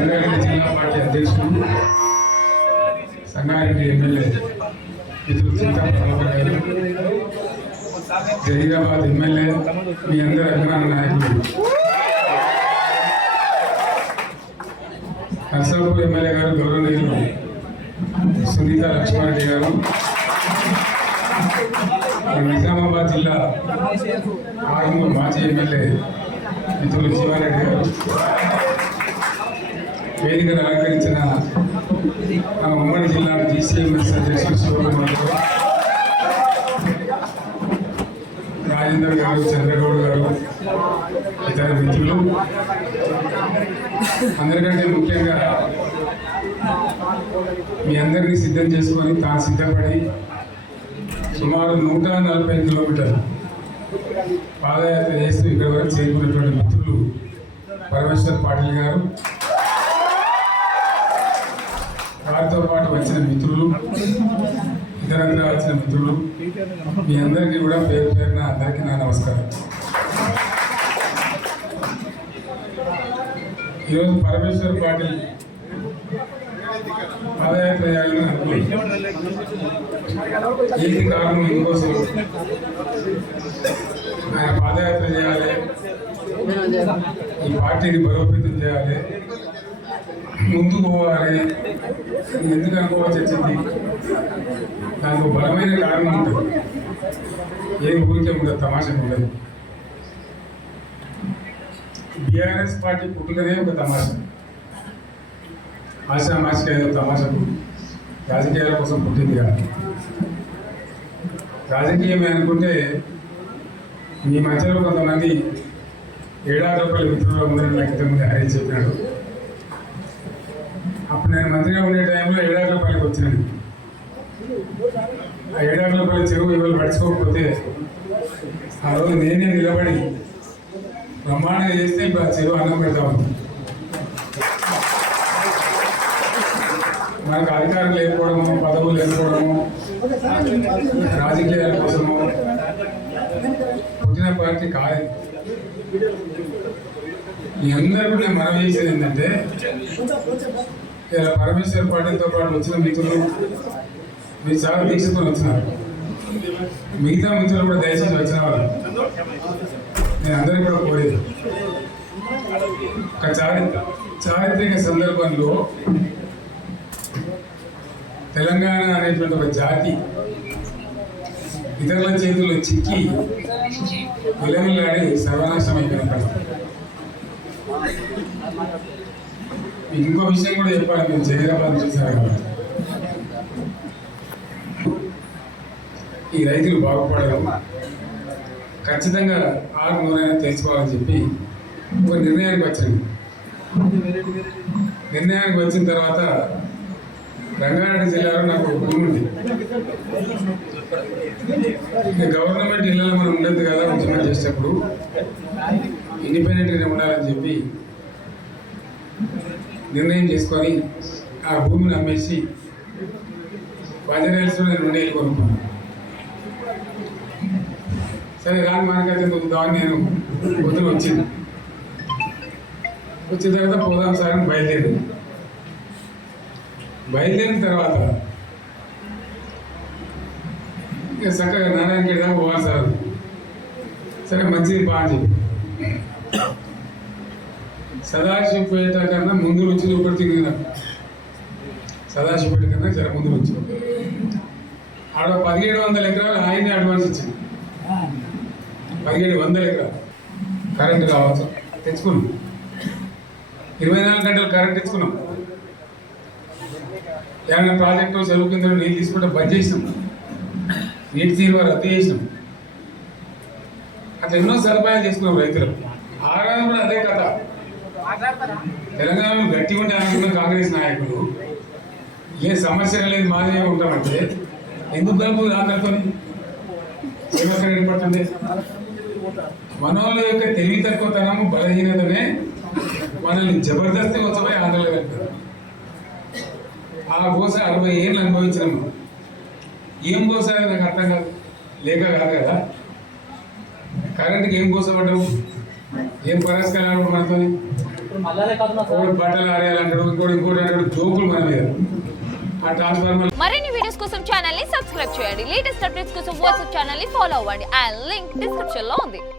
సంగారెడ్డి జిల్లా పార్టీ అధ్యక్షుడు, సంగారెడ్డి ఎమ్మెల్యే మిత్రులు చింతపల్లి గారు, జహీరాబాద్ ఎమ్మెల్యే, మీ అందరి అభిమాన నాయకులు నర్సాపూర్ ఎమ్మెల్యే గారు, గౌరవనీయులు సునీత లక్ష్మారెడ్డి గారు, నిజామాబాద్ జిల్లా ఆర్మూర్ మాజీ ఎమ్మెల్యే మిత్రులు జీవారెడ్డి గారు, వేదికను అలంకరించిన ఉమ్మడి జిల్లా జీసీఎంఎస్ అధ్యక్షులు శివకుమార్ గారు, రాజేందర్ గారు, చంద్రగౌడ్ గారు, ఇతర మిత్రులు, అందరికంటే ముఖ్యంగా మీ అందరినీ సిద్ధం చేసుకొని తాను సిద్ధపడి సుమారు 140 కిలోమీటర్లు పాదయాత్ర చేస్తూ ఇక్కడి వరకు చేరుకున్నటువంటి మిత్రులు పరమేశ్వర్ పాటిల్ గారు, వారితో పాటు వచ్చిన మిత్రులు, ఇతరంగా వచ్చిన మిత్రులు, మీ అందరికీ కూడా పేరు పేరున అందరికీ నా నమస్కారం. ఈరోజు పరమేశ్వర్ పాటిల్ పాదయాత్ర చేయాలని అనుకున్నాను. ఏంటి కారణం? ఇందుకోసం ఆయన పాదయాత్ర చేయాలి, ఈ పార్టీని బలోపేతం చేయాలి, ముందుకు పోవాలి. ఎందుకు అనుకోవాల్సి వచ్చింది? దానికి బలమైన కారణం ఉంటుంది. ఏ ఊరికే ఉండదు, తమాషా ఉండదు. బీఆర్ఎస్ పార్టీ పుట్టుకనే ఒక తమాషా, ఆశామాషిగా ఏదో తమాషా రాజకీయాల కోసం పుట్టింది కాదు. రాజకీయం అనుకుంటే మీ మధ్యలో కొంతమంది రూపాయల మిత్రులు ఉందని నాకు ఇంతకుముందు హరి చెప్పినాడు. అప్పుడు నేను మంత్రిగా ఉండే టైంలో రూపాయలకు వచ్చినాను. ఆ రూపాయల చెరువు ఇవాళ పడుచుకోకపోతే ఆ రోజు నేనే నిలబడి బ్రహ్మాండంగా చేస్తే ఇప్పుడు ఆ చెరువు అన్నం పెడతా ఉంది. మనకు అధికారం లేకపోవడము, పదవులు లేకపోవడము, రాజకీయాల కోసము పుట్టిన పార్టీ కాదు. మీ అందరికీ నేను మనవి చేసేది ఏంటంటే, ఇలా పరమేశ్వర్ పార్టీతో పాటు వచ్చిన మిత్రులు మీరు చాలా దీక్షతో వచ్చినారు. మిగతా మిత్రులు కూడా దయచేసి వచ్చిన వాళ్ళు నేను అందరికీ కూడా కోరేది, ఒక చారిత్రక సందర్భంలో తెలంగాణ అనేటువంటి ఒక జాతి ఇతరుల చేతుల్లో చిక్కి విలవిల్లాడి సర్వనాశనం అయిపోయిన. ఇంకో విషయం కూడా చెప్పాలి, మీరు జహీరాబాద్ చూసారు కదా, ఈ రైతులు బాగుపడడం ఖచ్చితంగా 600 తెచ్చుకోవాలని చెప్పి ఒక నిర్ణయానికి వచ్చింది. నిర్ణయానికి వచ్చిన తర్వాత రంగారెడ్డి జిల్లాలో నాకు భూమి ఉంది. గవర్నమెంట్ ఇళ్ళలో మనం ఉండదు కదా, ఉద్యమం చేసేటప్పుడు ఇండిపెండెంట్గా ఉండాలని చెప్పి నిర్ణయం చేసుకొని ఆ భూమిని అమ్మేసి బంజారాహిల్స్లో నేను 2 ఏళ్ళు కొనుక్కున్నాను. సరే రాని మనకైతే ఉందామని నేను పొద్దున వచ్చింది. వచ్చిన తర్వాత పోదాం సార్ అని బయలుదేరిన తర్వాత ఇక చక్కగా నారాయణగేట దాకా పోవాలి సార్. సరే మంచిది బాగా చెప్పి సదాశివపేట కన్నా ముందు వచ్చి లోపలికి నాకు సదాశివపేట కన్నా చాలా ముందు వచ్చి ఆడ 1700 ఎకరాలు ఆయనే అడ్వాన్స్ ఇచ్చింది. 1700 ఎకరాలు కరెంటు కావచ్చు తెచ్చుకున్నాం. 24 గంటలు కరెంట్ తెచ్చుకున్నాం. ఏమైనా ప్రాజెక్టు చెరువు కింద నీళ్ళు తీసుకుంటే బంద్ చేసినాం, నీటి తీరువ రద్దు చేసినాం. అట్లా ఎన్నో సదుపాయాలు చేసుకున్నాం రైతులకు. ఆరాధన కూడా అదే కథ. తెలంగాణలో గట్టిగా ఉంటే అనుకున్న కాంగ్రెస్ నాయకులు ఏ సమస్య లేదు మాదిరిగా ఉంటామంటే ఎందుకు కలుపు ఆకలితోని ఏమక్కడ ఏర్పడుతుంది? మనోళ్ళ యొక్క తెలివి తక్కువతనము, బలహీనతనే మనల్ని జబర్దస్తి వచ్చపోయి ఆందోళన పెడతారు. ఆ గోస 60 ఏళ్ళు అనుభవించినాము. ఏం గోస నాకు అర్థం కాదు, లేక కాదు కదా. కరెంట్కి ఏం గోస పడ్డావు, ఏం పరిష్కారాలు మనతో ఒకటి బట్టలు ఆడేయాలంటాడు, ఇంకోటి అంటాడు, జోకులు మన మీద. ఆ ట్రాన్స్ఫార్మర్. మరిన్ని వీడియోస్ కోసం ఛానల్ ని సబ్స్క్రైబ్ చేయండి. లేటెస్ట్ అప్డేట్స్ కోసం వాట్సాప్ ఛానల్ ని ఫాలో అవ్వండి. ఆ లింక్ డిస్క్రిప్షన్ లో ఉంది.